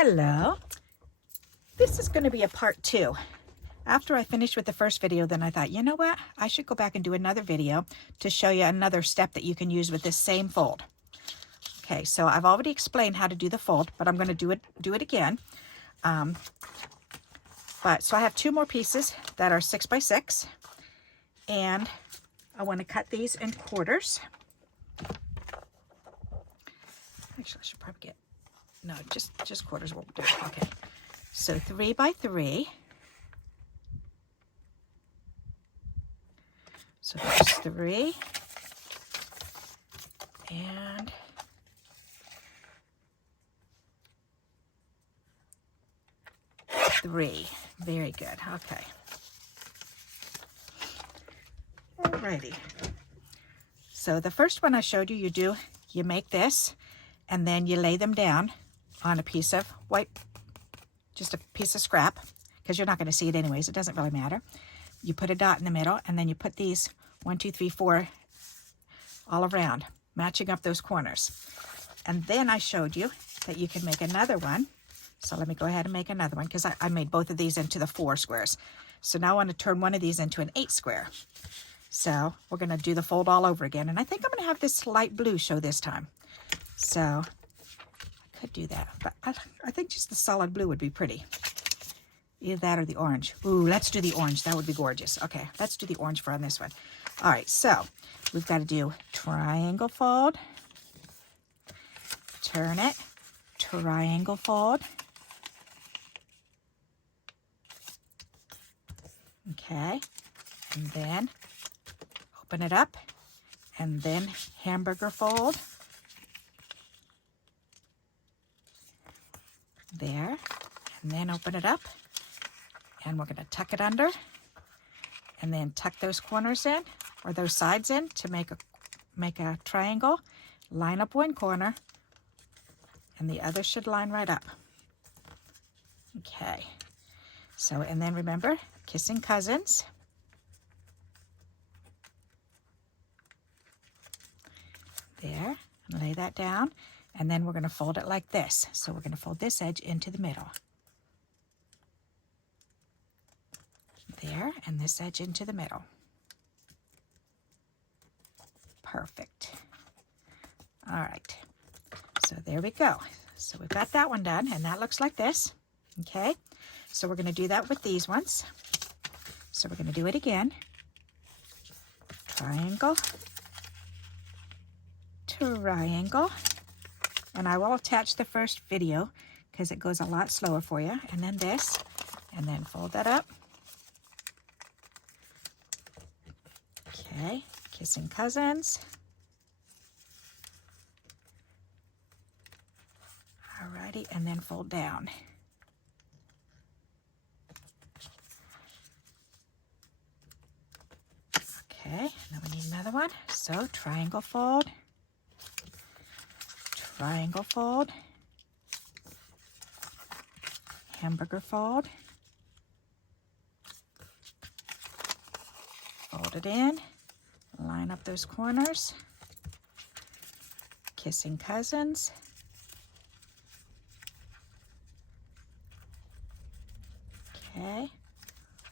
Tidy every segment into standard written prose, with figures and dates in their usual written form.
Hello. This is going to be a part 2. After I finished with the first video, then I thought, you know what? I should go back and do another video to show you another step that you can use with this same fold. Okay, so I've already explained how to do the fold, but I'm going to do it again. So I have 2 more pieces that are 6 by 6, and I want to cut these in quarters. Actually, I should probably get, no, just quarters won't do. Okay, so 3 by 3. So there's 3 and 3. Very good. Okay. Alrighty. So the first one I showed you, you make this, and then you lay them down on a piece of white, just a piece of scrap, because you're not going to see it anyways. It doesn't really matter. You put a dot in the middle, and then you put these 1, 2, 3, 4 all around, matching up those corners. And then I showed you that you can make another one. So let me go ahead and make another one, because I made both of these into the 4 squares. So now I want to turn one of these into an 8 square. So we're going to do the fold all over again. And I think I'm going to have this light blue show this time. So I could do that, but I think just the solid blue would be pretty. Either that or the orange. Ooh, let's do the orange. That would be gorgeous. Okay, let's do the orange for on this one. All right, so we've got to do triangle fold, turn it, triangle fold. Okay, and then open it up, and then hamburger fold. There, and then open it up, and we're going to tuck it under, and then tuck those corners in, or those sides in, to make a triangle. Line up one corner, and the other should line right up. Okay, so, and then remember, kissing cousins. There, and lay that down, and then we're going to fold it like this. So we're going to fold this edge into the middle. There, and this edge into the middle. Perfect. All right, so there we go. So we've got that one done, and that looks like this. Okay, so we're going to do that with these ones. So we're going to do it again. Triangle, triangle, and I will attach the first video because it goes a lot slower for you. And then this, and then fold that up. Okay, kissing cousins. Alrighty, and then fold down. Okay, now we need another one. So triangle fold, triangle fold, hamburger fold, fold it in, line up those corners, kissing cousins, okay,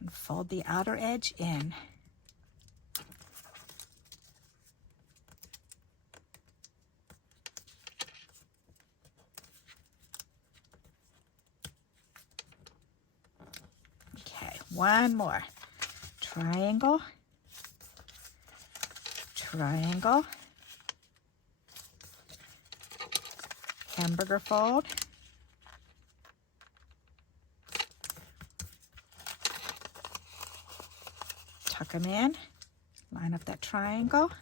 and fold the outer edge in. Okay, one more. Triangle, triangle, hamburger fold, tuck them in, line up that triangle,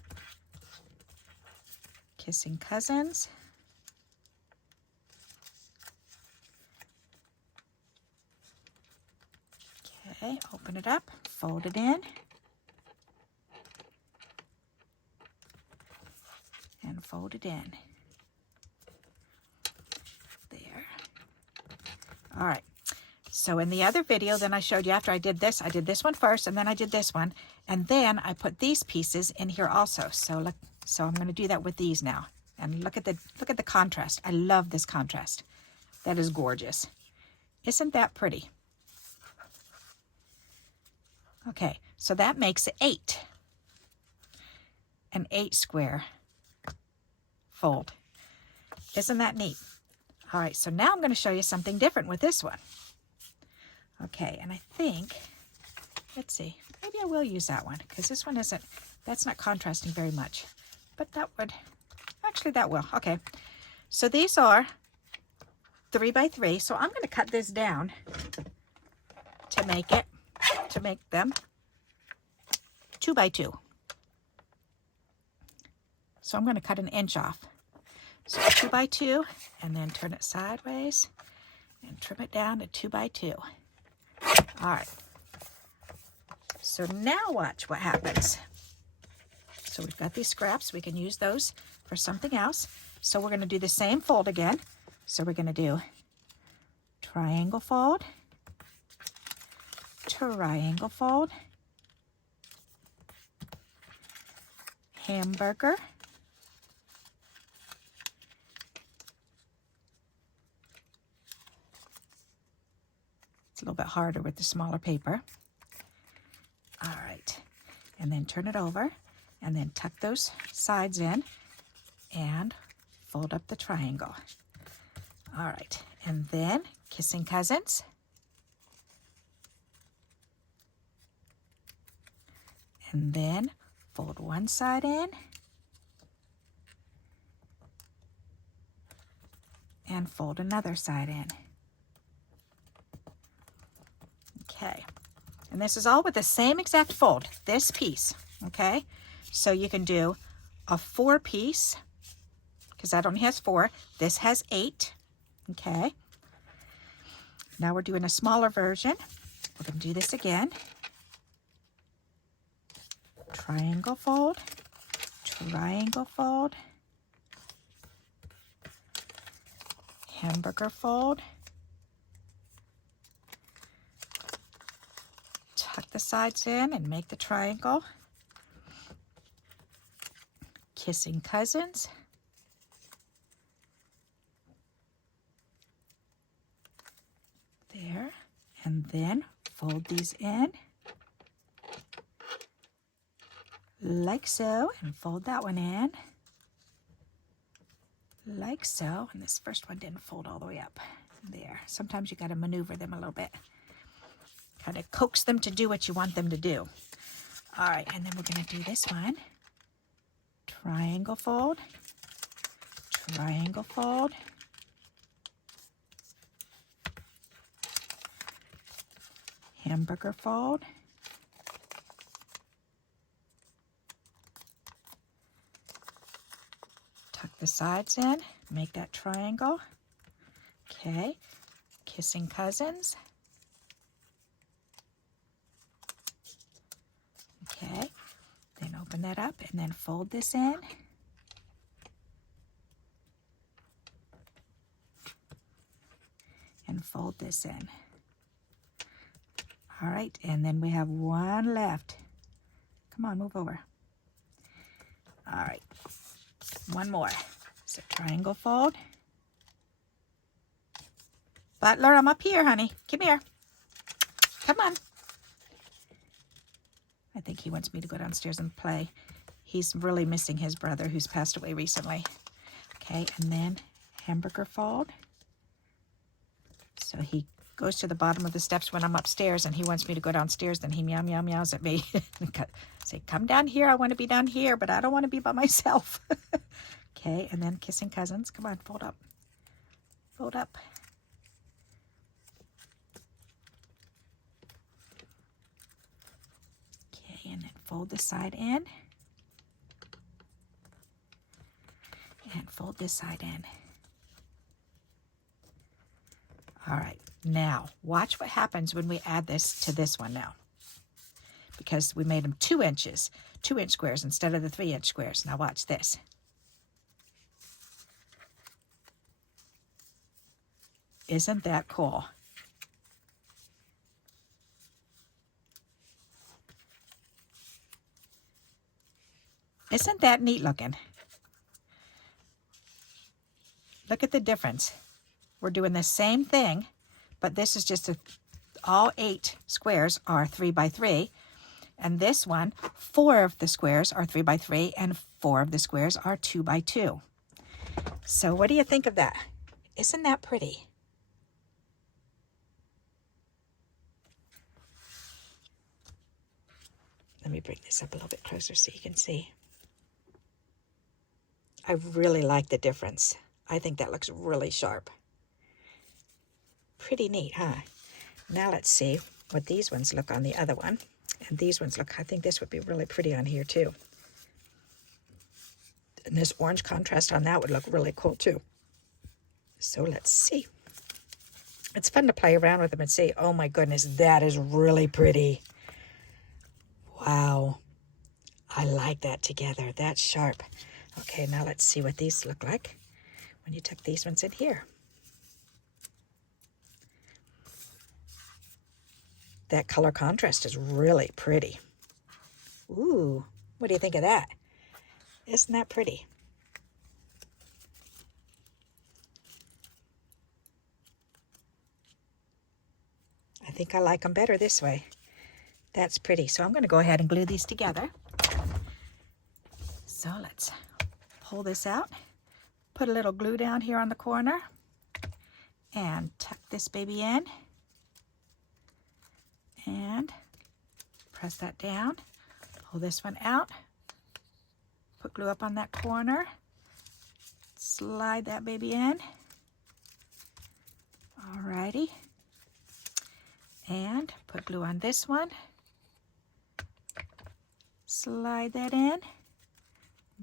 kissing cousins, okay, open it up, fold it in, and fold it in. There. All right. So in the other video, then I showed you after I did this one first, and then I did this one, and then I put these pieces in here also. So look, so I'm going to do that with these now. And look at the contrast. I love this contrast. That is gorgeous. Isn't that pretty? Okay, so that makes 8. An 8 square fold. Isn't that neat? All right, so now I'm going to show you something different with this one. Okay, and I think, let's see, maybe I will use that one because this one isn't, that's not contrasting very much. But that would, actually that will. Okay, so these are 3 by 3, so I'm going to cut this down to make them 2 by 2. So I'm going to cut an inch off. So 2 by 2, and then turn it sideways and trim it down to 2 by 2. All right. So now watch what happens. So we've got these scraps. We can use those for something else. So we're going to do the same fold again. So we're going to do triangle fold, triangle fold, hamburger, a little bit harder with the smaller paper. All right, and then turn it over and then tuck those sides in and fold up the triangle. All right, and then kissing cousins. And then fold one side in and fold another side in. Okay, and this is all with the same exact fold, this piece, okay? So you can do a 4-piece, because that only has 4. This has 8, okay? Now we're doing a smaller version. We're going to do this again. Triangle fold, triangle fold, hamburger fold, tuck the sides in and make the triangle, kissing cousins, there, and then fold these in like so, and fold that one in like so. And this first one didn't fold all the way up there. Sometimes you got to maneuver them a little bit, kind of coax them to do what you want them to do. All right, and then we're going to do this one. Triangle fold, triangle fold, hamburger fold, tuck the sides in, make that triangle. Okay, kissing cousins. Okay, then open that up and then fold this in. And fold this in. All right, and then we have one left. Come on, move over. All right, one more. So triangle fold. Butler, I'm up here, honey. Come here. Come on. I think he wants me to go downstairs and play. He's really missing his brother who's passed away recently. Okay, and then hamburger fold. So he goes to the bottom of the steps when I'm upstairs and he wants me to go downstairs, then he meow, meow, meows at me. Say, come down here, I want to be down here, but I don't want to be by myself. Okay, and then kissing cousins. Come on, fold up. Fold up. Okay, and then fold the side in. And fold this side in. All right, now watch what happens when we add this to this one now. Because we made them 2 inches, 2-inch squares instead of the 3-inch squares. Now watch this. Isn't that cool? Isn't that neat looking? Look at the difference. we're doing the same thing, but this is just all 8 squares are 3 by 3. And this one, 4 of the squares are 3 by 3 and 4 of the squares are 2 by 2. So what do you think of that? Isn't that pretty? Let me bring this up a little bit closer so you can see. I really like the difference. I think that looks really sharp. Pretty neat, huh? Now let's see what these ones look on the other one. And these ones look, I think this would be really pretty on here too. And this orange contrast on that would look really cool too. So let's see. It's fun to play around with them and see, oh my goodness, that is really pretty. Wow. I like that together. That's sharp. Okay, now let's see what these look like when you tuck these ones in here. That color contrast is really pretty. Ooh, what do you think of that? Isn't that pretty? I think I like them better this way. That's pretty. So I'm going to go ahead and glue these together. So let's pull this out. Put a little glue down here on the corner. And tuck this baby in. And press that down. Pull this one out. Put glue up on that corner. Slide that baby in. Alrighty. And put glue on this one. Slide that in.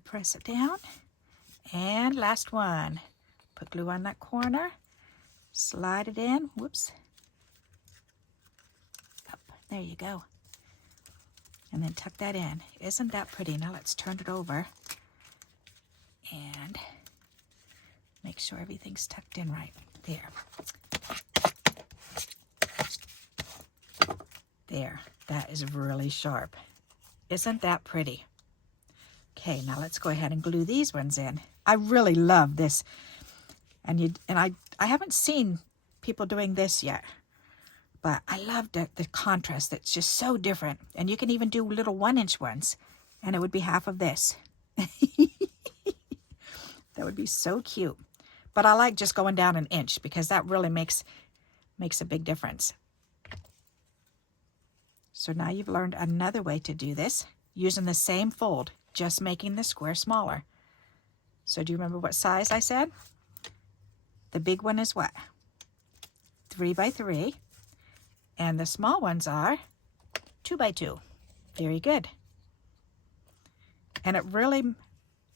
Press it down. And last one. Put glue on that corner. Slide it in. Whoops. Up. There you go. And then tuck that in. Isn't that pretty? Now let's turn it over. And make sure everything's tucked in right. There. There. That is really sharp. Isn't that pretty? Okay, now let's go ahead and glue these ones in. I really love this. And I haven't seen people doing this yet. But I love the contrast. It's just so different. And you can even do little 1-inch ones. And it would be half of this. That would be so cute. But I like just going down 1 inch because that really makes a big difference. So now you've learned another way to do this using the same fold, just making the square smaller. So do you remember what size I said? The big one is what? 3 by 3. And the small ones are 2 by 2. Very good. And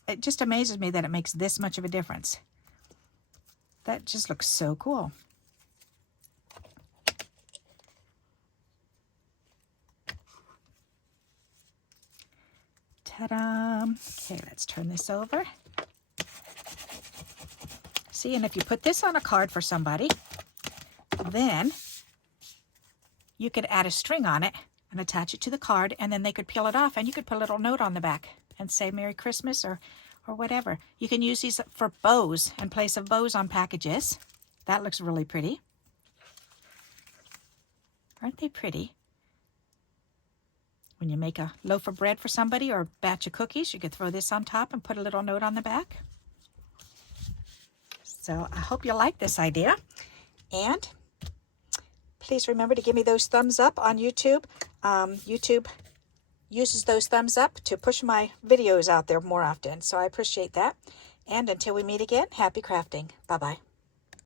it just amazes me that it makes this much of a difference. That just looks so cool. Ta-da! Okay, let's turn this over. See, and if you put this on a card for somebody, then you could add a string on it and attach it to the card, and then they could peel it off, and you could put a little note on the back and say Merry Christmas or whatever. You can use these for bows, in place of bows on packages. That looks really pretty. Aren't they pretty? When you make a loaf of bread for somebody or a batch of cookies, you could throw this on top and put a little note on the back. So I hope you like this idea. And please remember to give me those thumbs up on YouTube. YouTube uses those thumbs up to push my videos out there more often. So I appreciate that. And until we meet again, happy crafting. Bye-bye.